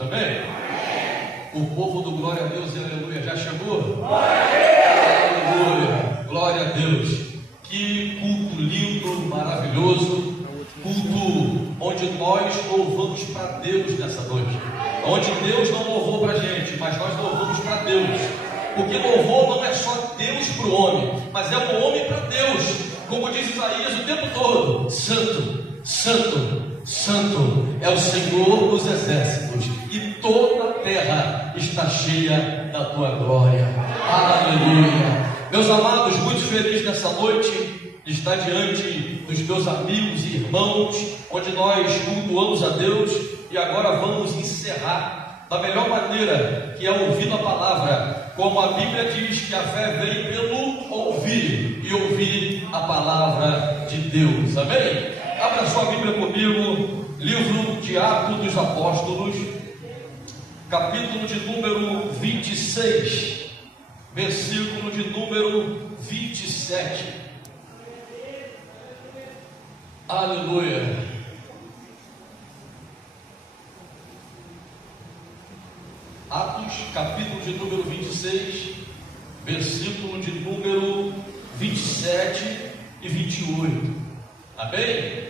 Amém? O povo do glória a Deus e aleluia já chegou? Aleluia, glória a Deus. Que culto lindo, maravilhoso, culto onde nós louvamos para Deus nessa noite, onde Deus não louvou para a gente, mas nós louvamos para Deus, porque louvor não é só Deus para o homem, mas é o homem para Deus, como diz Isaías o tempo todo: Santo, Santo, Santo é o Senhor dos exércitos, e toda a terra está cheia da tua glória. Aleluia. Meus amados, muito feliz nessa noite de estar diante dos meus amigos e irmãos, onde nós cultuamos a Deus, e agora vamos encerrar da melhor maneira, que é ouvindo a palavra, como a Bíblia diz que a fé vem pelo ouvir, e ouvir a palavra de Deus. Amém? Abra sua Bíblia comigo, livro de Atos dos Apóstolos, capítulo de número 26, versículo de número 27. Aleluia. Atos, capítulo de número 26, versículo de número 27 e 28. Amém?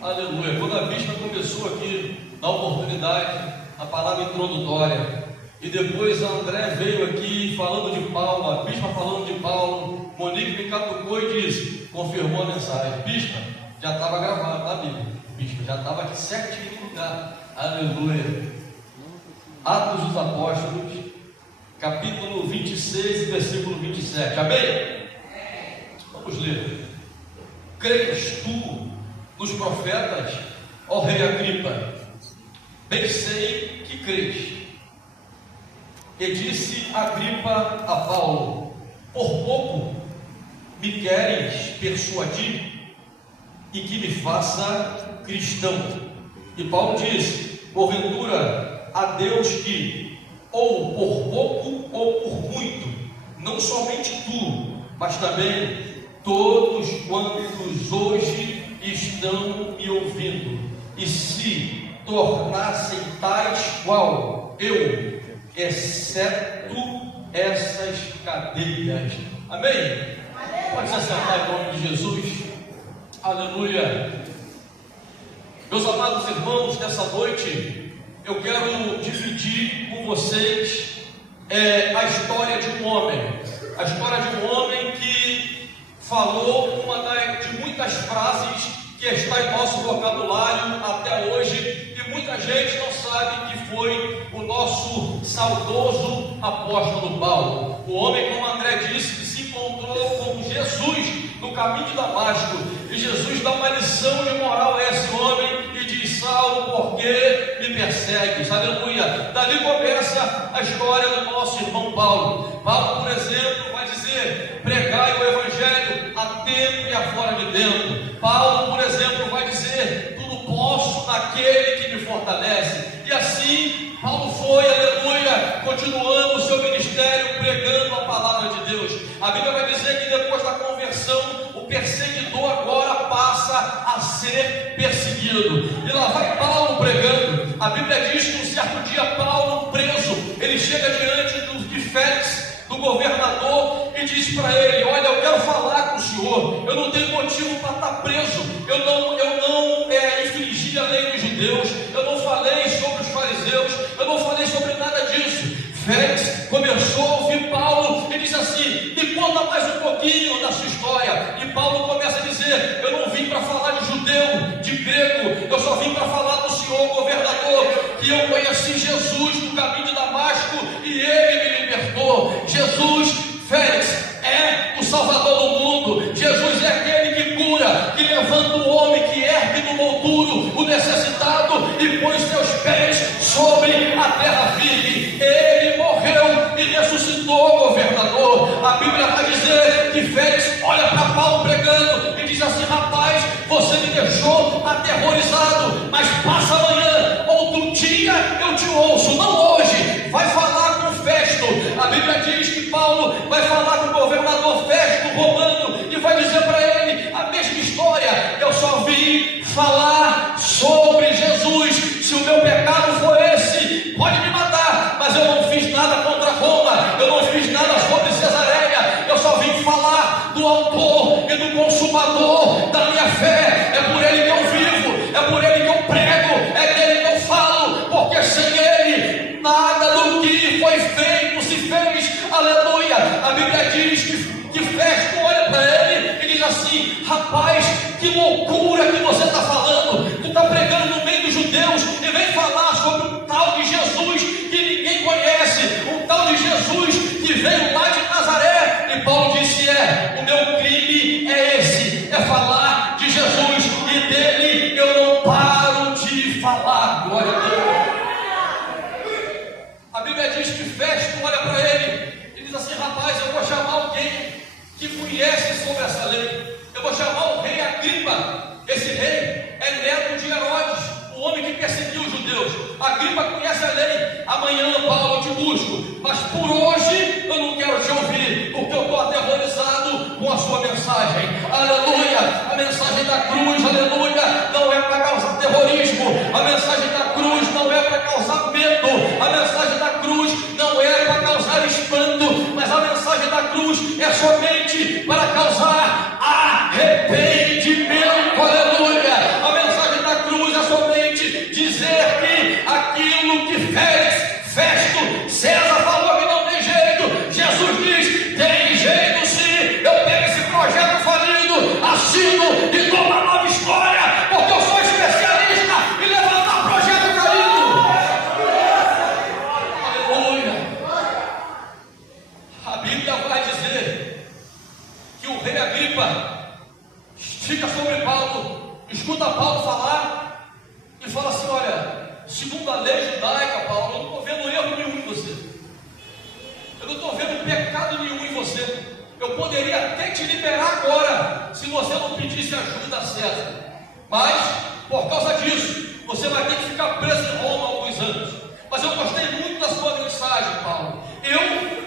Aleluia. Quando a bispa começou aqui, na oportunidade, a palavra introdutória, e depois a André veio aqui falando de Paulo, a bispa falando de Paulo, Monique me catucou e disse, confirmou a mensagem: bispa, já estava gravado, tá, Bíblia? Bispa, já estava aqui certinho no lugar. Aleluia. Atos dos Apóstolos, capítulo 26, versículo 27. Amém? Vamos ler. Crês tu nos profetas, ó rei Agripa? Bem sei que crês. E disse Agripa a Paulo: por pouco me queres persuadir e que me faça cristão. E Paulo disse: porventura a Deus que, ou por pouco ou por muito, não somente tu, mas também todos quantos hoje estão me ouvindo, e se tornassem tais qual eu, exceto essas cadeias. Amém? Pode se assentar em nome de Jesus. Aleluia. Meus amados irmãos, nessa noite eu quero dividir com vocês a história de um homem. A história de um homem que falou uma de muitas frases que está em nosso vocabulário até hoje, e muita gente não sabe que foi o nosso saudoso apóstolo Paulo. O homem, como André disse, que se encontrou com Jesus no caminho de Damasco, e Jesus dá uma lição de moral a esse homem e diz: Saulo, por que me persegues? Aleluia. Dali começa a história do nosso irmão Paulo. Paulo, por exemplo, vai dizer: pregai o evangelho a dentro e a fora de dentro. Paulo, por exemplo, vai dizer: tudo posso naquele que me fortalece. E assim Paulo foi, aleluia, continuando o seu ministério, pregando a palavra de Deus. A Bíblia vai dizer que depois da conversão, o perseguidor agora passa a ser perseguido. E lá vai Paulo pregando. A Bíblia diz que um certo dia Paulo, preso, ele chega diante de Félix, do governador, e diz para ele: olha, eu quero falar com o senhor, eu não tenho motivo para estar preso, eu não infringi a lei dos judeus, eu não falei sobre os fariseus, eu não falei sobre nada disso. Félix começou a ouvir Paulo e disse assim: me conta mais um pouquinho da sua história. E Paulo começa a dizer: eu não vim para falar de judeu, de grego, eu só vim para falar do senhor governador, que eu conheci Jesus no caminho de Damasco e ele me libertou. Jesus, Félix, é o Salvador do mundo. Jesus é aquele que cura, que levanta o homem, que ergue do monturo o necessitado e põe seus pés sobre a terra firme. Ele morreu e ressuscitou, governador. A Bíblia vai dizer que Félix olha para Paulo pregando e diz assim: rapaz, você me deixou aterrorizado, mas passa amanhã, outro dia eu te ouço, não hoje. Vai falar com Festo. A Bíblia diz que Paulo vai falar com o governador Festo romano e vai dizer para ele a mesma história: eu só vim falar sobre Jesus. Se o meu pecado for esse, rapaz, que loucura que você está falando, tu está pregando no meio dos judeus e vem falar sobre um tal de Jesus que ninguém conhece, um tal de Jesus que veio lá de Nazaré. E Paulo disse: o meu crime é esse, é falar de Jesus, e dele eu não paro de falar. Glória a Deus. A Bíblia diz que Festo olha para ele e diz assim: rapaz, eu vou chamar alguém que conhece sobre essa lei, eu vou chamar o rei Agripa. Esse rei é neto de Herodes, o homem que perseguiu os judeus. Agripa conhece a lei. Amanhã, Paulo, eu te busco, mas por hoje eu não quero te ouvir, porque eu estou aterrorizado com a sua mensagem. Aleluia! A mensagem da cruz, aleluia, não é para causar terrorismo. A mensagem da cruz não é para causar medo. A mensagem da cruz não é para causar espanto, mas a mensagem da cruz é somente para causar arrependimento. Aleluia! A mensagem da cruz é somente dizer que aquilo que Festo, César falou que não tem jeito, Jesus diz: tem jeito sim. Eu pego esse projeto falido, assino e dou uma nova história, porque eu sou especialista em levantar projeto caído. Aleluia! A Bíblia vai dizer que o rei Agripa fica sobre Paulo, escuta Paulo falar e fala assim: olha, segundo a lei judaica, Paulo, eu não estou vendo erro nenhum em você, eu não estou vendo pecado nenhum em você. Eu poderia até te liberar agora, se você não pedisse ajuda a César, mas por causa disso você vai ter que ficar preso em Roma alguns anos. Mas eu gostei muito da sua mensagem, Paulo.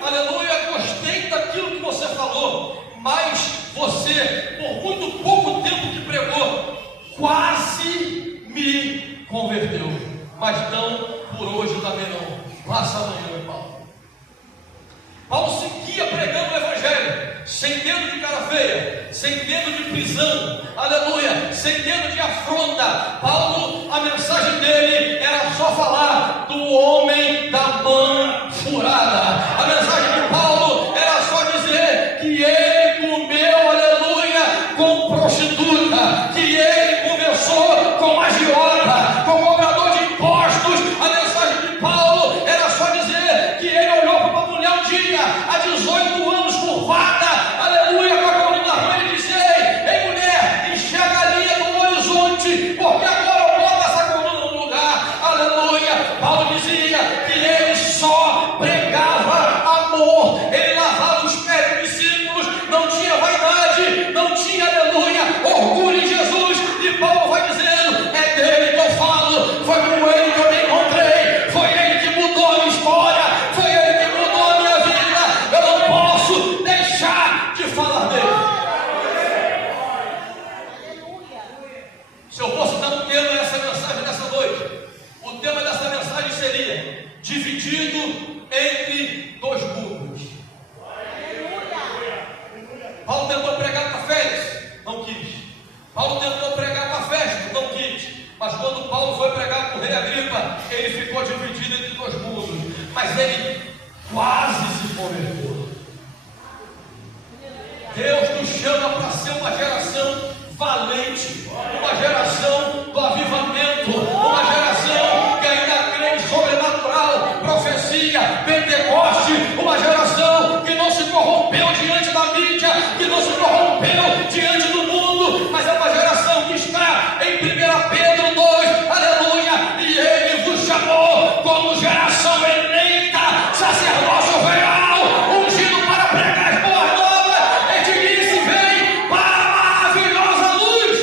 Aleluia, gostei daquilo que você falou, mas você, por muito pouco tempo que pregou, quase me converteu. Mas não por hoje também não. Passa amanhã, Paulo. Paulo seguia pregando o Evangelho, sem medo de cara feia, sem medo de prisão, aleluia, sem medo de afronta. Paulo, a mensagem dele era só falar do homem da mão furada. A mensagem de Paulo era só dizer que ele comeu, aleluia, com prostituta, que ele conversou com agiota, com cobrador de impostos. A mensagem de Paulo era só dizer que ele olhou para uma mulher um dia, há 18 anos, curvada, aleluia, com a coluna ruim, e disse: ei mulher, enxerga a linha no horizonte, porque agora eu boto essa coluna no lugar. Aleluia. Paulo dizia que ele só pregava amor, ele lavava os pés dos discípulos, não tinha vaidade, não tinha, aleluia, orgulho em Jesus. E Paulo vai dizendo: é dele que eu falo, foi com ele que eu me encontrei, foi ele que mudou a minha história, foi ele que mudou a minha vida. Eu não posso deixar de falar dele. Se eu fosse dar um tema a essa mensagem dessa noite, o tema dessa mensagem seria: dividido entre dois mundos. Paulo tentou pregar para Félix, não quis. Paulo tentou pregar para Festo, não quis. Mas quando Paulo foi pregar para o rei Agripa, ele ficou dividido entre dois mundos. Mas ele quase se converteu. Deus nos chama para ser uma geração valente, uma geração do avivamento, uma geração que ainda crê em sobrenatural, profecia, Pentecoste, uma geração que não se corrompeu diante da mídia, que não se corrompeu diante do mundo, mas é uma geração que está em 1 Pedro 2, aleluia, e ele vos chamou como geração eleita, sacerdócio real, ungido para pregar as boas novas. Ele te disse: vem para a maravilhosa luz.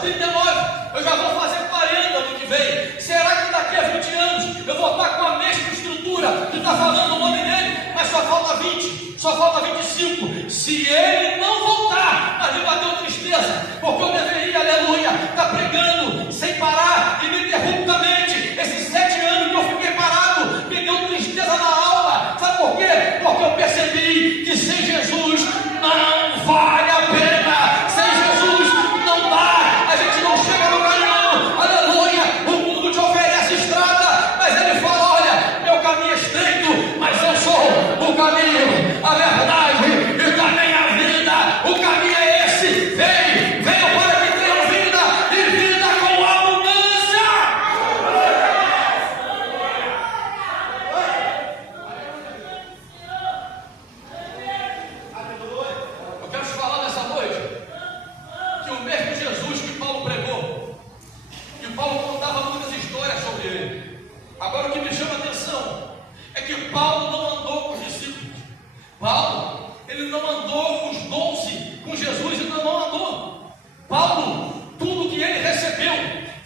39, eu já vou fazer 40 no que vem. Será que daqui a 20 anos eu vou estar com a mesma estrutura que está falando o nome dele, mas só falta 20, só falta 25? Se ele não voltar, mas me bateu tristeza, porque eu deveria, aleluia, estar pregando sem parar ininterruptamente. Esses 7 anos que eu fiquei parado me deu tristeza na aula. Sabe por quê? Porque eu percebi que sem Jesus não vale a pena. Sem Jesus não dá. A gente não chega no caminho. Aleluia. O mundo te oferece estrada, mas ele fala: olha, meu caminho é estreito, mas eu sou o caminho, a verdade e também a vida. O caminho é esse. Vem, venham para que tenham vida e vida com abundância. Eu quero te falar nessa noite que o mesmo Jesus que Paulo pregou, que Paulo contava muitas histórias sobre ele. Agora o que me chama a atenção é que Paulo não andou com os discípulos. Paulo, ele não andou com os 12, com Jesus, ele não andou. Paulo, tudo que ele recebeu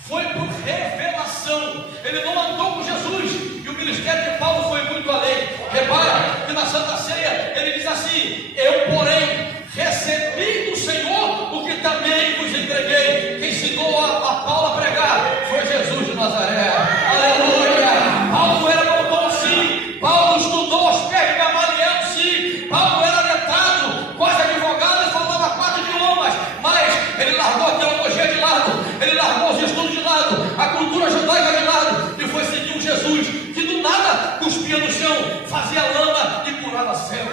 foi por revelação. Ele não andou com Jesus. E o ministério de Paulo foi muito além. Repara que na Santa Ceia ele diz assim: eu, porém, recebi do Senhor o que também vos entreguei. Quem ensinou a Paulo a pregar foi Jesus de Nazaré. Aleluia! Paulo era doutor, sim. Paulo estudou aos pés de Gamaliel, sim. Paulo era letrado, quase advogado, e falava 4 idiomas. Mas ele largou a teologia de lado, ele largou os estudos de lado, a cultura judaica de lado, e foi seguir um Jesus que do nada cuspia no chão, fazia lama e curava cego.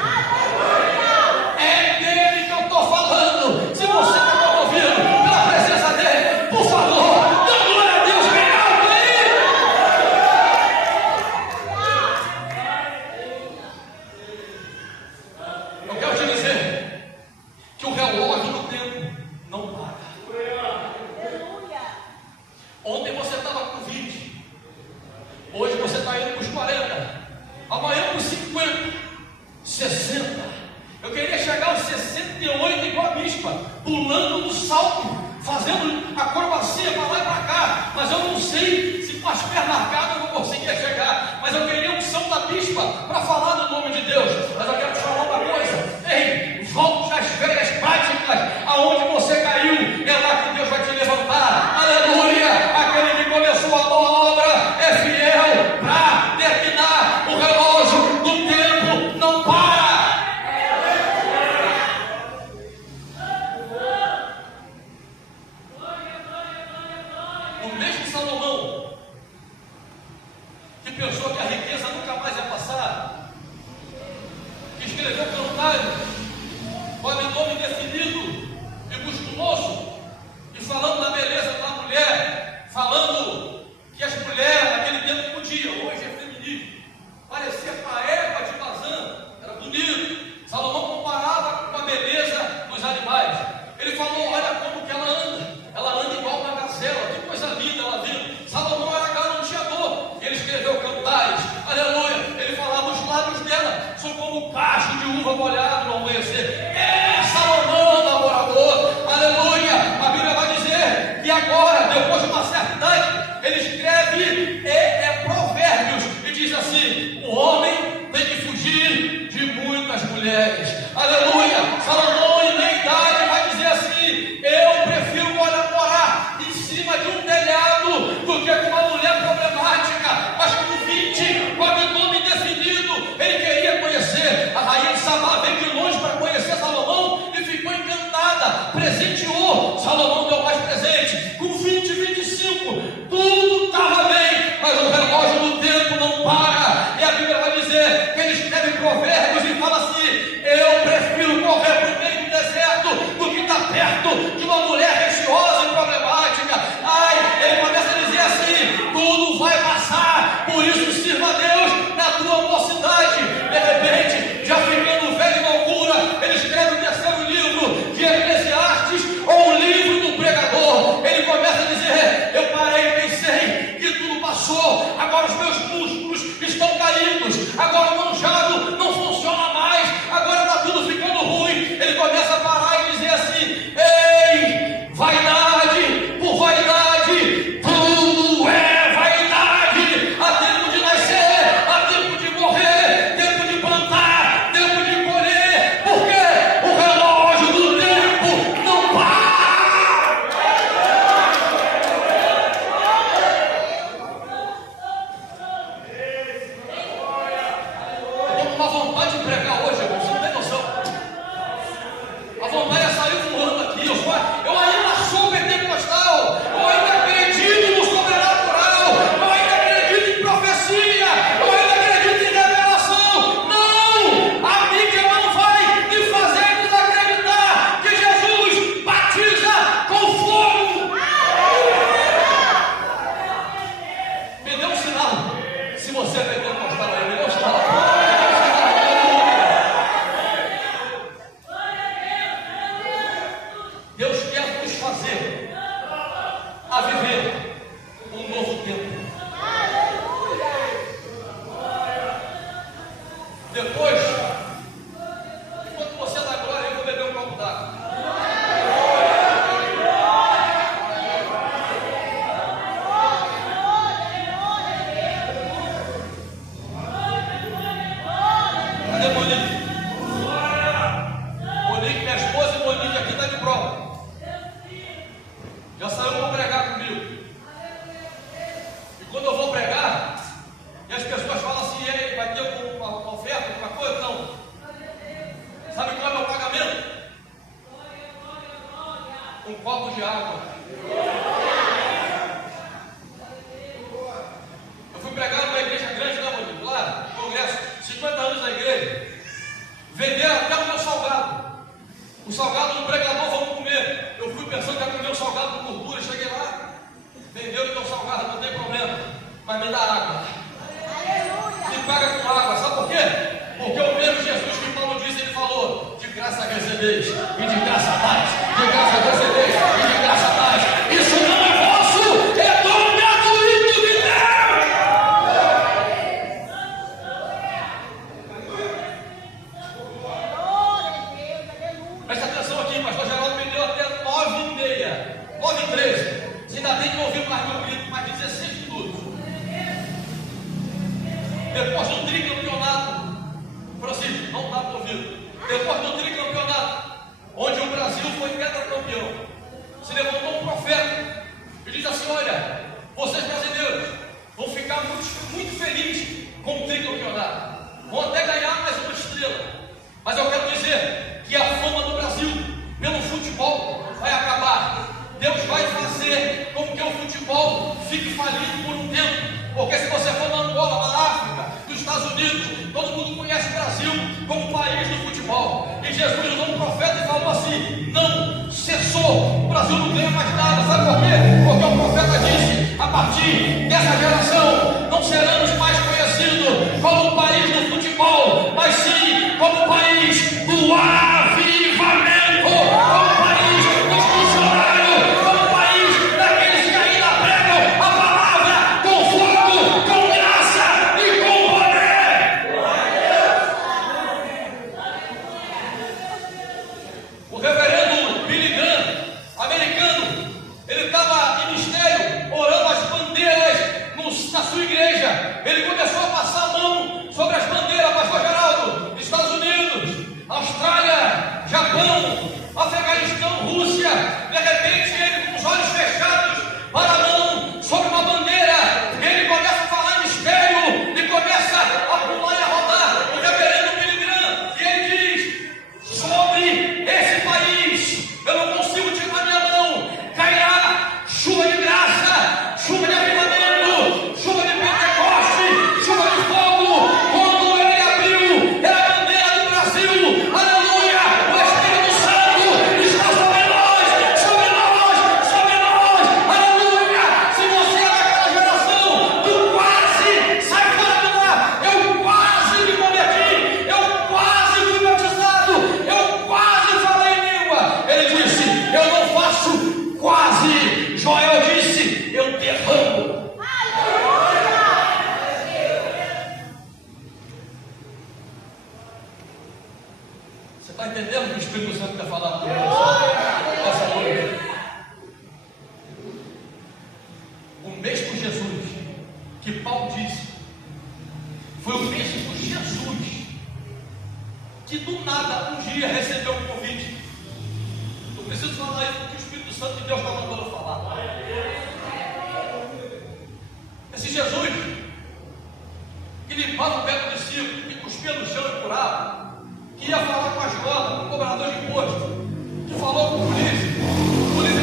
É dele que eu estou falando. Se você está ouvindo pela presença dele, por favor, dá glória a Deus bem alto aí. Eu quero te dizer que o relógio do tempo não para. Ontem você estava com 20, hoje você está indo para os 40, amanhã para os 50, 60. Eu queria chegar aos 68 igual a bispa, pulando no salto, fazendo acrobacia para lá e para cá, mas eu não sei se com as pernas marcadas eu não conseguia chegar, mas eu queria a unção da bispa para falar do nome de Deus. Mas eu quero te falar uma coisa: ei, volte às velhas práticas, aonde você caiu, é lá que Deus vai te levantar. Aleluia! Aquele que começou a boa obra é fiel para terminar. O relógio do tempo não para. O mesmo Salomão, que pensou que a riqueza nunca mais ia passar, que escreveu cantares com abdômen definido e musculoso, e falando da beleza da mulher, falando que as mulheres naquele tempo podiam, hoje é feminismo, parecia com a Eva de Bazã, era bonito. Salomão comparava com a beleza dos animais. Ele falou: olha como que ela anda igual uma gazela, que coisa linda ela vindo. Salomão era galanteador, ele escreveu cantares, aleluia. Ele falava: os lábios dela são como um cacho de uva molhado no amanhecer. É Salomão, namorador, aleluia. A Bíblia vai dizer que agora, depois de uma certa idade, ele escreve provérbios e diz assim: o homem tem que fugir de muitas mulheres. Aleluia. Salomão, em meia idade, vai dizer assim: eu prefiro morar em cima de um telhado do que com uma mulher problemática. Mas com 20, com abdômen definido, ele queria conhecer. A rainha de Sabá veio de longe para conhecer Salomão e ficou encantada, presenteou. Salomão deu mais presente. Com 20, 25, tudo estava bem, mas o relógio do tempo não para. E a Bíblia vai dizer que ele escreve provérbios e fala assim: eu prefiro correr para o meio do deserto do que estar perto de uma mulher religiosa e problemática. Ai, ele começa a dizer assim: tudo vai passar, por isso sirva a Deus na tua mocidade. De repente, já ficando velho em loucura, ele escreve o terceiro livro de Eclesiastes, ou o livro do pregador. Ele começa a dizer: eu parei e pensei que tudo passou, agora os meus músculos estão caídos, agora o manjado não funciona mais, agora está tudo ficando ruim. Ele começa a parar e dizer assim: ei, vaidade, uma vontade de pregar hoje, irmão, você não tem noção. A vontade é sair voando aqui. Eu ainda sou pentecostal. Eu ainda acredito no sobrenatural. Eu ainda acredito em profecia. Eu ainda acredito em revelação. Não! A mídia não vai me fazer desacreditar que Jesus batiza com fogo. Me dê um sinal. Se você é pentecostal aí, me dê um sinal. Deus quer nos fazer a viver um novo tempo. Depois, enquanto você dá glória, eu vou beber um copo d'água. Cadê Monique? Monique, minha esposa e Monique aqui está de prova. Já saiu para pregar comigo. E quando eu vou pregar, e as pessoas falam assim: e aí, vai ter uma oferta, alguma coisa? Não. Sabe qual é o meu pagamento? Um copo de água. Eu fui pregar numa igreja grande, né, Monique? Lá, no congresso, 50 anos na igreja. Venderam até o meu salgado. O salgado do pregador, vamos comer. Eu fui pensando que ia comer o salgado com gordura. Cheguei lá, vendeu o meu salgado, não tem problema, mas me dá água. Me paga com água, sabe por quê? Porque o mesmo Jesus que Paulo disse, ele falou: de graça recebeis, e de graça mais, de graça recebeis, e de graça mais. Isso não é vosso, é dom gratuito de Deus. Presta atenção aqui, pastor Geraldo me deu até 9h30, 9h13. Você ainda tem que ouvir mais meu grito, mais 16 minutos. Depois do tricampeonato, Francisco, não dá para ouvir. Depois do tricampeonato, onde o Brasil foi tetracampeão, se levantou um profeta e diz assim: olha, vocês brasileiros vão ficar muito felizes com o tricampeonato, vão até ganhar mais uma estrela, mas eu quero dizer que a fama do Brasil pelo futebol vai acabar. Deus vai fazer com que o futebol fique falido por um tempo, porque se você for na Angola, na África, nos Estados Unidos, todo mundo conhece o Brasil como o país do futebol. E Jesus usou um profeta e falou assim: não, cessou, o Brasil não ganha mais nada. Sabe por quê? Porque o profeta disse: a partir dessa geração não seremos mais conhecidos como o país do futebol, mas sim como o país do avivamento, como o país dos funcionários, como o país daqueles que ainda pregam a palavra com fogo, com graça e com poder. O reverendo Billy Graham, americano, ele estava em mistério, orando as bandeiras na sua igreja. Ele começou a passar a mão sobre as bandeiras, pastor Geraldo, Estados Unidos, Austrália, Japão, Afeganistão, Rússia. De repente, ele com os olhos fechados, para a mão sobre uma bandeira, ele começa a falar em mistério e começa a pular e a rodar. O reverendo Billy Graham, e ele diz: sobre esse país, eu não consigo tirar minha mão, cairá chuva de graça, chuva de avivamento, chuva de Pentecoste, chuva de fogo. Quando ele abriu, era a bandeira do Brasil. Aleluia! O Espírito Santo está sobre nós, sobre nós, sobre nós. Aleluia! Se você é daquela geração do quase sai fora do ar, eu quase me converti, eu quase fui batizado, eu quase falei em língua. Ele disse: eu não faço quase. Joel disse: eu derramo. Você está entendendo o que o Espírito Santo quer falar com você essa noite? O mesmo Jesus que Paulo disse foi o mesmo Jesus que do nada um dia recebeu um convite. Eu preciso falar isso porque o Espírito Santo de Deus está mandando eu falar. Esse Jesus que limpava o pé do discípulo, que cuspiu cuspia no chão e curava, que ia falar com a agiota, com o cobrador de imposto, que falou com a polícia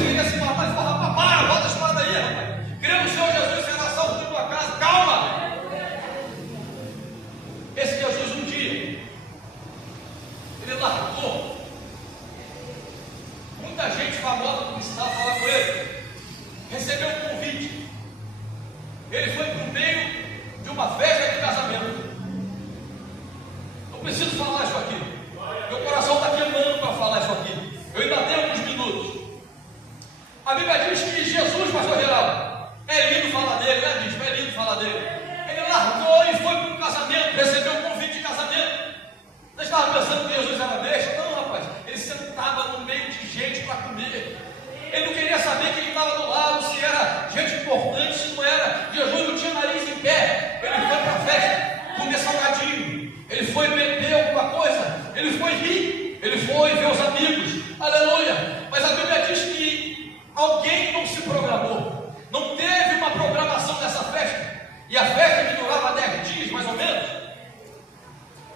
queria se matar e falou: rapaz, para, volta a espada aí, rapaz. Crê no Senhor Jesus, será salvo em tua casa, calma. Esse Jesus um dia, ele largou muita gente famosa que precisava falar com ele, recebeu um convite, ele foi para o meio de uma festa de casamento. Não preciso falar isso aqui, meu coração está queimando para falar isso aqui, eu ainda tenho alguns minutos. A Bíblia diz que Jesus, pastor Geraldo, é lindo falar dele, né, bispo? É lindo falar dele. Ele largou e foi para um casamento, recebeu um convite de casamento. Você estava pensando que Jesus era besta? Não, rapaz, ele sentava no meio de gente para comer. Ele não queria saber quem estava do lado, se era gente importante, se não era. Jesus não tinha nariz em pé. Ele foi para a festa, comer salgadinho. Ele foi beber alguma coisa. Ele foi rir. Ele foi ver os amigos. Aleluia. Mas a Bíblia diz que alguém não se programou. Não teve uma programação nessa festa. E a festa que durava 10 dias, mais ou menos.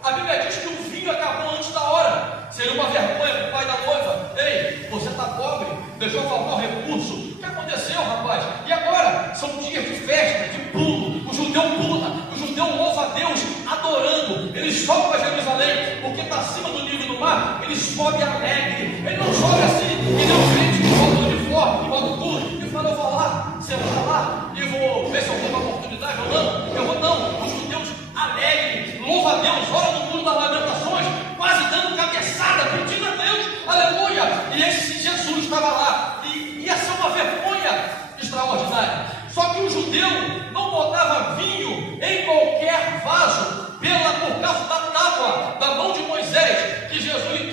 A Bíblia diz que o vinho acabou antes da hora. Seria uma vergonha para o pai da noiva. Ei, você está pobre, deixou faltar o recurso. O que aconteceu, rapaz? E agora? São dias de festa, de pulo. O judeu pula, o judeu louva a Deus adorando. Ele sobe para Jerusalém, porque está acima do nível do mar. Ele sobe alegre. Ele não sobe assim, que nem o crente que volta de forte, que volta do culto. E fala: eu vou lá, sentar lá, e vou ver se eu tenho uma oportunidade ou não. Eu vou não. Os judeus alegre, louva a Deus, ora no mundo das lamentações, quase dando cabeçada, pedindo a Deus, aleluia. E esse Jesus estava lá, e ia ser uma vergonha extraordinária. Só que o judeu não botava vinho em qualquer vaso, por causa da tábua da mão de Moisés, que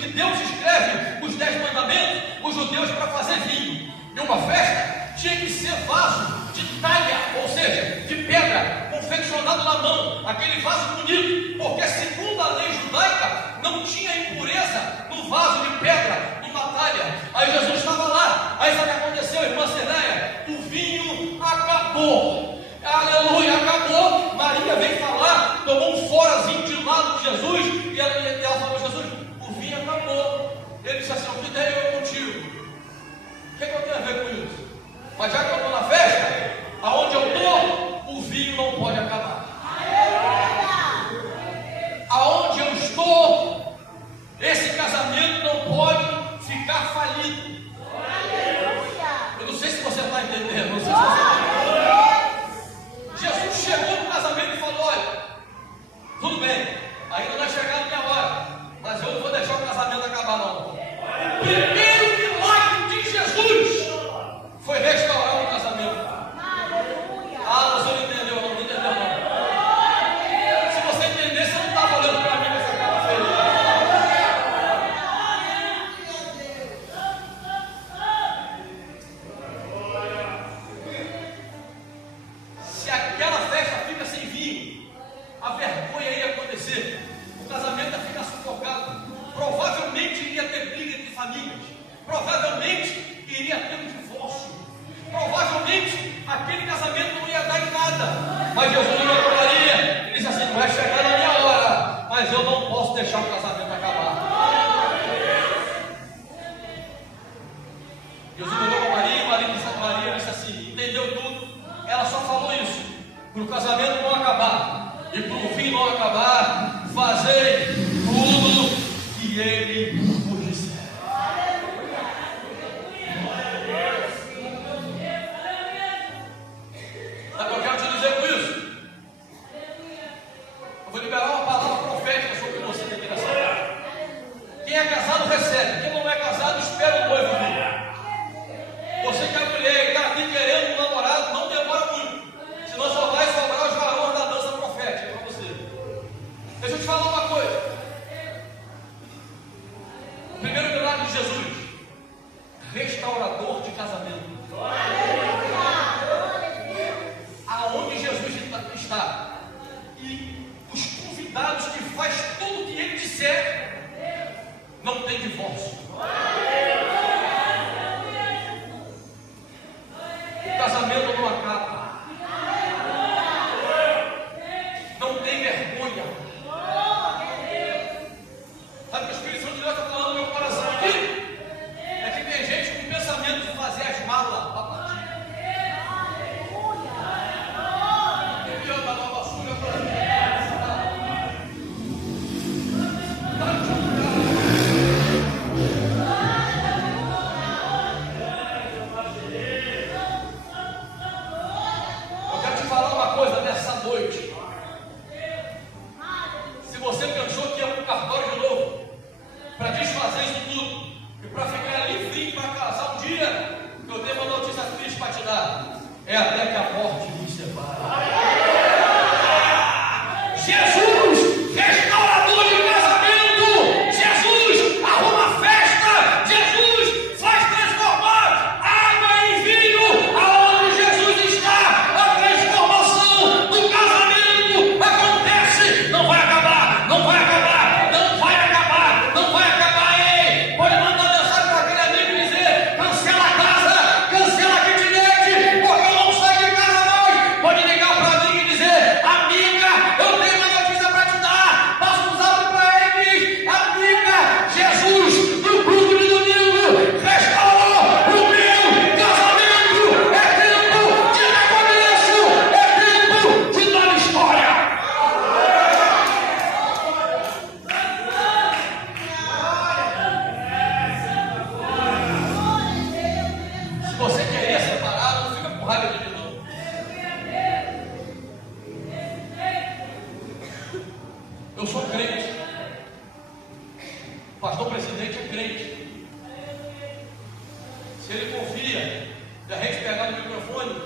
Deus escreve os 10 mandamentos, os judeus, para fazer vinho. Em uma festa tinha que ser vaso de talha, ou seja, de pedra, confeccionado na mão, aquele vaso bonito, porque segundo a lei judaica não tinha impureza no vaso de pedra, numa talha. Aí Jesus estava lá. Aí sabe o que aconteceu, irmã Ceneia? O vinho acabou. Aleluia, acabou. Maria veio falar, tomou um forazinho de lado de Jesus, e ela falou: Jesus, o vinho acabou. Ele disse assim: o que tem eu contigo? O que eu tenho a ver com isso? Mas já que eu estou na festa, aonde eu estou, o vinho não pode acabar. Aonde eu estou, esse casamento não pode ficar falido. Eu não sei se você está entendendo. Não sei se você está entendendo. Jesus chegou no casamento e falou: olha, tudo bem, ainda não é chegado minha hora, mas eu não vou deixar o casamento acabar, não. O primeiro milagre de Jesus foi restaurar o casamento. Ah, você não entendeu, não entendeu, não. Se você entender, você não estava olhando para mim com essa cara feia. Se aquela festa fica sem vinho, a vergonha ia acontecer. O casamento ia ficar sufocado. Provavelmente iria ter briga entre famílias. Provavelmente iria ter um divórcio. Provavelmente aquele casamento não ia dar em nada. Mas Jesus olhou para Maria e disse assim: vai chegar na minha hora, mas eu não posso deixar o casamento acabar. Jesus olhou para Maria e Maria disse assim: entendeu tudo? Ela só falou isso: para o casamento não acabar e para o vinho não acabar, fazei tudo que ele vos disser. Sabe o que eu quero te dizer com isso? Eu vou liberar uma palavra profética sobre você aqui nessa hora. Quem é casado recebe, quem não é casado espera o noivo vir. Você que é mulher e está aqui querendo um namorado, não demora muito, senão só vai sobrar os varões da dança profética para você. Deixa eu te falar uma coisa. O primeiro milagre de Jesus, restaurador de casamento. Aonde Jesus está, e os convidados que faz tudo o que ele disser, não tem divórcio. O casamento não acaba. Não tem vergonha. Eu sou crente. O pastor presidente é crente. Se ele confia da gente pegar no microfone,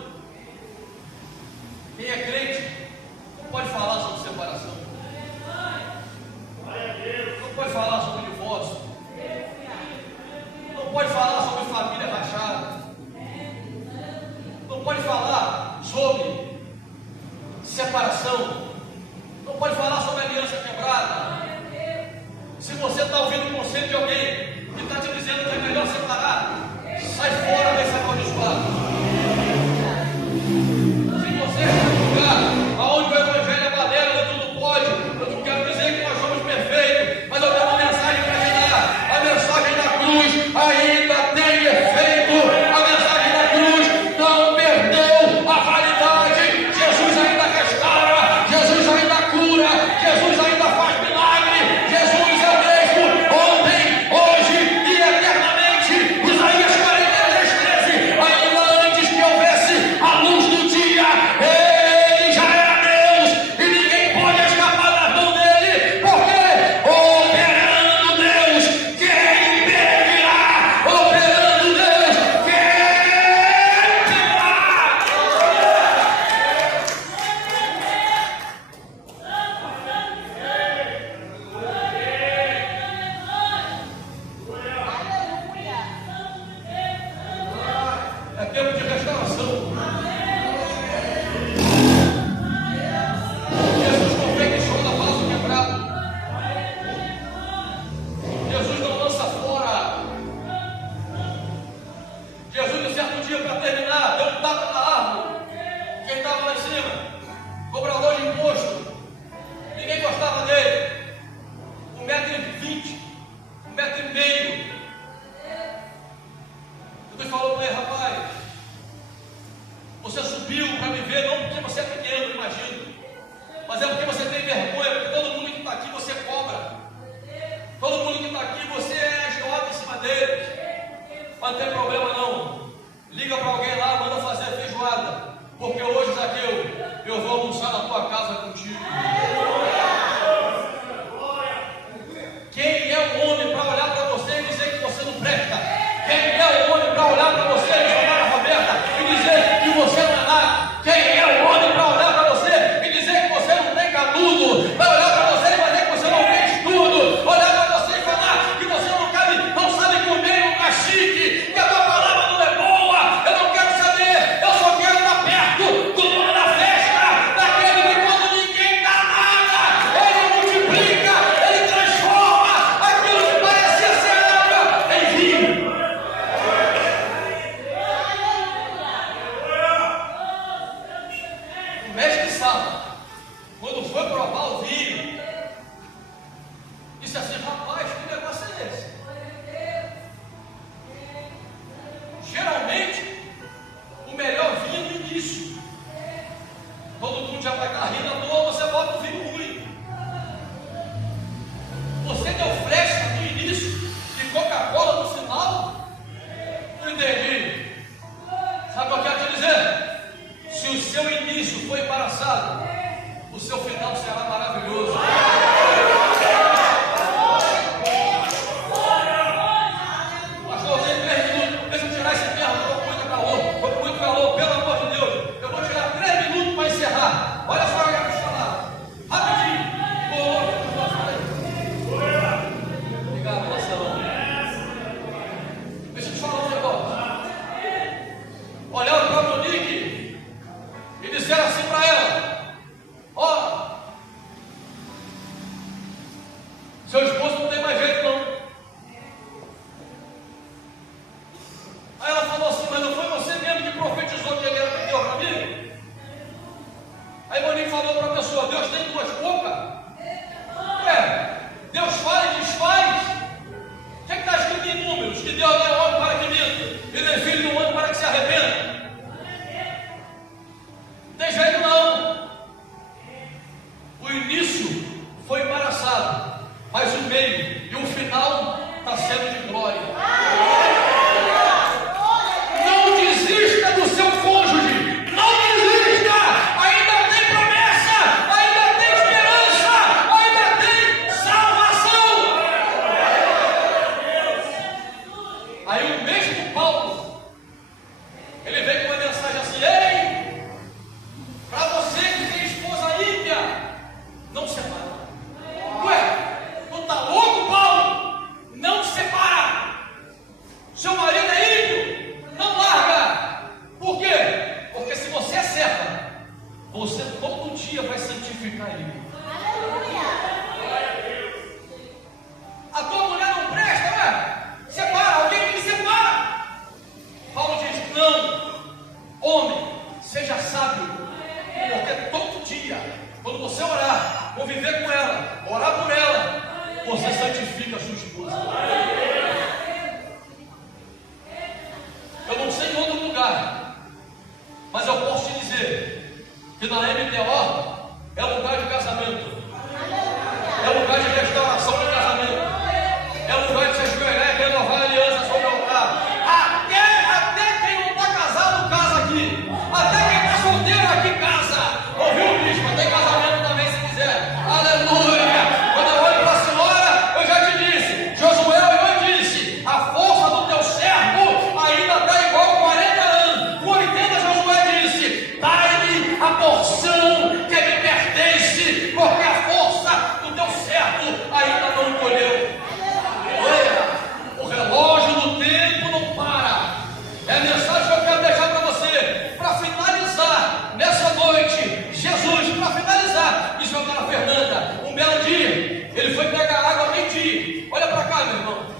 quem é crente não pode falar sobre separação, não pode falar sobre divórcio, não pode falar sobre família rachada, não pode falar sobre separação, não pode falar sobre aliança quebrada. Se você está ouvindo o conselho de alguém que está te dizendo que é melhor separar, sai fora desse amaldiçoado. Se você está no lugar onde o evangelho é balela, tudo pode, eu não quero dizer que nós somos perfeitos, mas eu tenho uma mensagem para te dar. A mensagem da cruz ainda tem efeito. A mensagem da cruz não perdeu a validade. Jesus ainda restaura, Jesus ainda cura, Jesus ainda faz milagre. Jesus é o mesmo ontem, hoje e eternamente. Isaías 43:13. Ainda antes que houvesse a luz do dia, ele já era Deus e ninguém pode escapar da mão dele, porque operando Deus, quem impedirá? Operando Deus, quem impedirá? É tempo de restauração. Jesus não vem que chora vaso quebrado. Jesus não lança fora. Jesus, em certo dia, para terminar, deu um tapa na árvore. Quem estava lá em cima? Cobrador de imposto. Ninguém gostava dele. 1,20 m, 1,5 m. Jesus falou para ele: rapaz, você subiu para me ver não porque você é pequeno, imagino, mas é porque você tem vergonha, porque todo mundo que está aqui você cobra, todo mundo que está aqui você é agiota em cima deles. Mas não tem problema não, liga para alguém lá, manda fazer a feijoada, porque hoje, Zaqueu, eu vou almoçar na tua casa contigo. Quem é o homem para olhar para você e dizer que você não presta? Quem é o homem para olhar para você e jogar a Roberta e dizer que você não é nada? Quem é o homem para olhar para você e dizer que você não tem canudo? Vai olhar para você e dizer que você não tem estudo? Olhar para você e falar que você não sabe comer um lugar chique, que a tua palavra não é boa. Eu não quero saber, eu só quero estar perto do dono da festa, daquele que quando ninguém dá nada, ele multiplica, ele transforma aquilo que parecia ser água em vinho. O mestre Sala, quando foi provar o vinho, disse assim: rapaz, que negócio é esse? Geralmente, o melhor vinho é no início. Todo mundo já vai estar rindo à toa, você bota o vinho ruim. Você deu flecha no início e Coca-Cola no final? Não entendi. Sabe o que eu quero te dizer? Se o seu início foi embaraçado, o seu final será maravilhoso. Pastor, tem 3 minutos. Deixa eu tirar esse ferro, estou com muito calor. Estou com muito calor, pelo amor de Deus. Eu vou tirar 3 minutos para encerrar. Olha só o que eu quero te falar. Rapidinho. Obrigado, Marcelão. Deixa eu te falar um negócio. Olharam para a Monique e disseram assim para ela: ó, seu esposo não tem mais jeito não. Aí ela falou assim: mas não foi você mesmo que profetizou que ele era pequeno para mim? Aí Monique falou para a pessoa: Deus tem 2 bocas? Deus faz e desfaz. O que está escrito em Números? Que Deus não é homem para que minta, e nem filho de um homem para que se arrependa. Não tem jeito não. O início foi embaraçado, mas o meio e o final está sendo de glória. Não desista do seu cônjuge, não desista. Ainda tem promessa, ainda tem esperança, ainda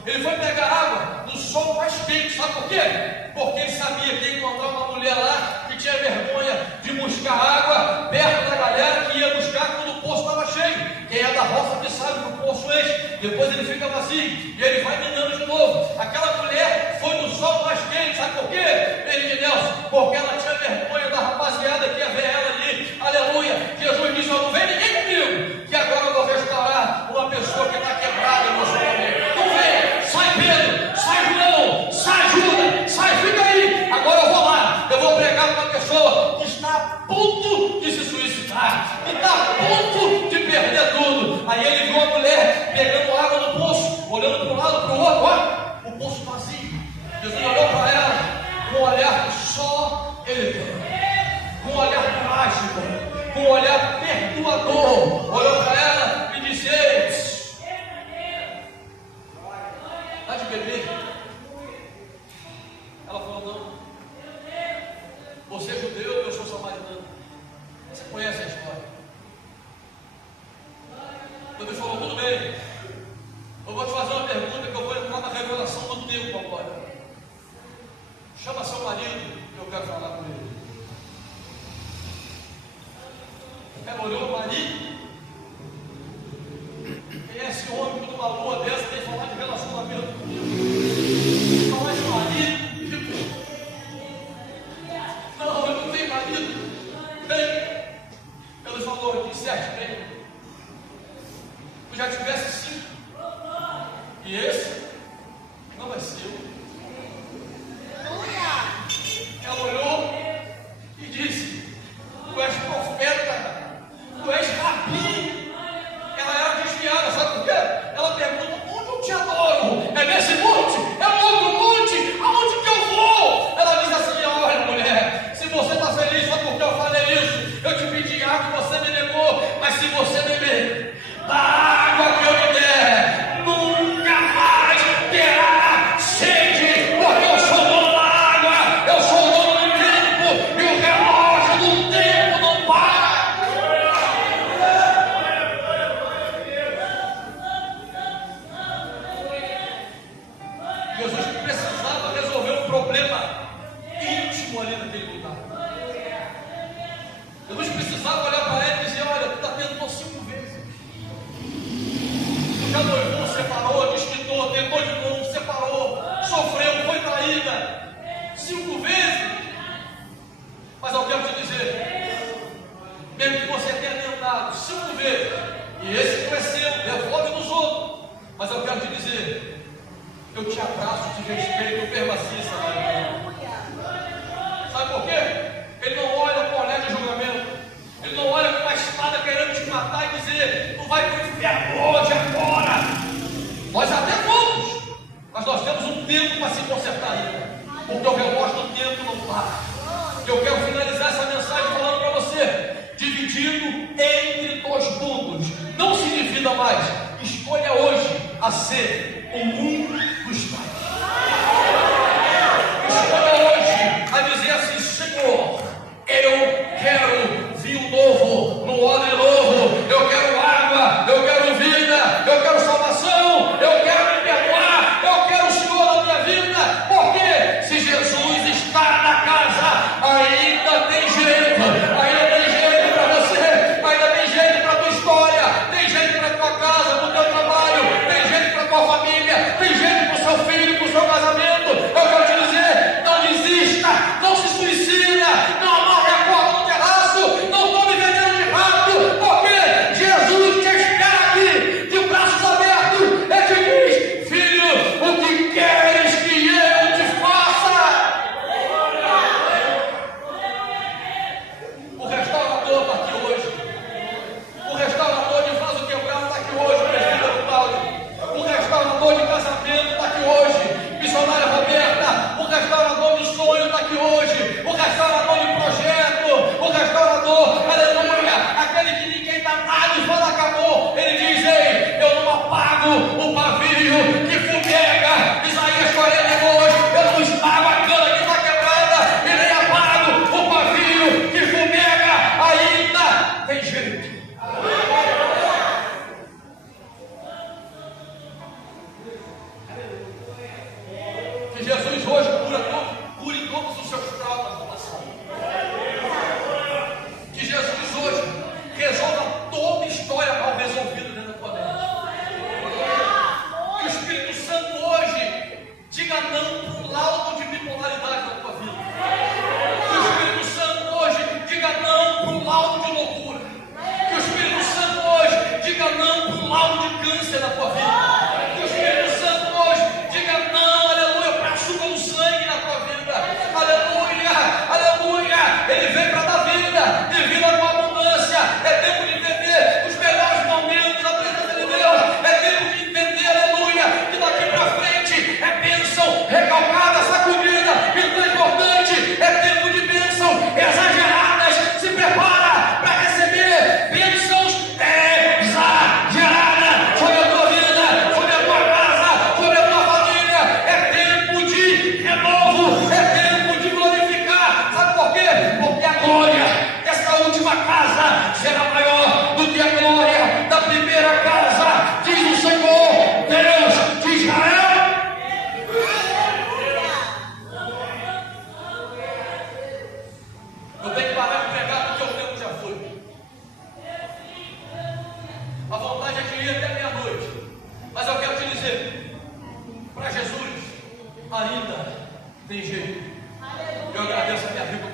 Ele foi pegar água no sol mais quente, sabe por quê? Porque ele sabia que ia encontrar uma mulher lá que tinha vergonha de buscar água perto da galera que ia buscar quando o poço estava cheio. Quem é da roça que sabe que o poço enche, depois ele fica vazio e ele vai minando de novo. Aquela mulher foi no sol mais quente, sabe por quê? Ele de Nelson, porque ela tinha vergonha da rapaziada que ia ver ela ali. Aleluia! Jesus disse: não vem ninguém comigo, que agora eu vou restaurar uma pessoa que está quebrada emocionalmente. Não vem, sai Pedro, sai João, sai Judas, sai, fica aí. Agora eu vou lá, eu vou pregar para uma pessoa que está a ponto de se suicidar, que está a ponto de perder tudo. Aí ele viu uma mulher pegando água no poço, olhando para um lado, para o outro, olha, o poço vazio. Jesus olhou para ela com um olhar que só ele tem, com um olhar mágico, com um olhar perdoador. Olhou para ela e disse: ei, dá de beber. Ela falou: não. Você é judeu, eu sou samaritano. Você conhece a história. Deus falou: tudo bem, eu vou te fazer uma pergunta que eu vou entrar na revelação do tempo agora. Chama seu marido, que eu quero falar com ele. Ela olhou o marido. Quem é esse homem que numa lua dessa tem que falar de relacionamento comigo? Não é marido? Não, eu não tenho marido. Tem. Ele falou: de certo, tem. Tu já tivesse 5. E esse não vai ser. Ela olhou e disse: tu és profeta, tu és rabi. Ela era desviada, sabe por quê? Ela pergunta: onde eu te adoro? É nesse monte? É um outro monte? Aonde que eu vou? Ela diz assim: olha, mulher, se você está feliz só porque eu falei isso, eu te pedi água, você me negou, mas se você beber da água que eu lhe der, nunca mais terá sede, porque eu sou dono da água, eu sou dono do tempo, e o relógio do tempo não para. Jesus precisava resolver um problema íntimo ali naquele lugar. Jesus precisava olhar para ela e dizer: olha, tu está tendo 5 vezes. Tu já noivou, separou, desquitou, tentou de novo, separou, sofreu, foi traída 5 vezes. Mas eu quero te dizer, mesmo que você tenha tentado 5 vezes, e esse cresceu, devolve nos outros, mas eu quero te dizer, eu te abraço, te respeito, permaneça. Sabe por quê? Ele não olha com olhar de julgamento. Ele não olha com uma espada querendo te matar e dizer: tu vai para o inferno hoje, agora. Nós até vamos, mas nós temos um tempo para se consertar ainda, porque o relógio do tempo não para. Eu quero finalizar essa mensagem falando para você: dividido entre 2 mundos. Não se divida mais. Escolha hoje a ser o mundo dos pais. Escolha hoje a dizer assim: Senhor, eu quero vinho novo, no odre novo, eu quero água, eu quero vida, eu quero salvação, eu quero me perdoar, eu quero o Senhor na minha vida. Porque se Jesus está na casa, ainda tem jeito para você, ainda tem jeito para a tua história, tem jeito para a tua casa, para o teu trabalho, tem jeito para a tua família, tem tem jeito. Eu agradeço a minha vida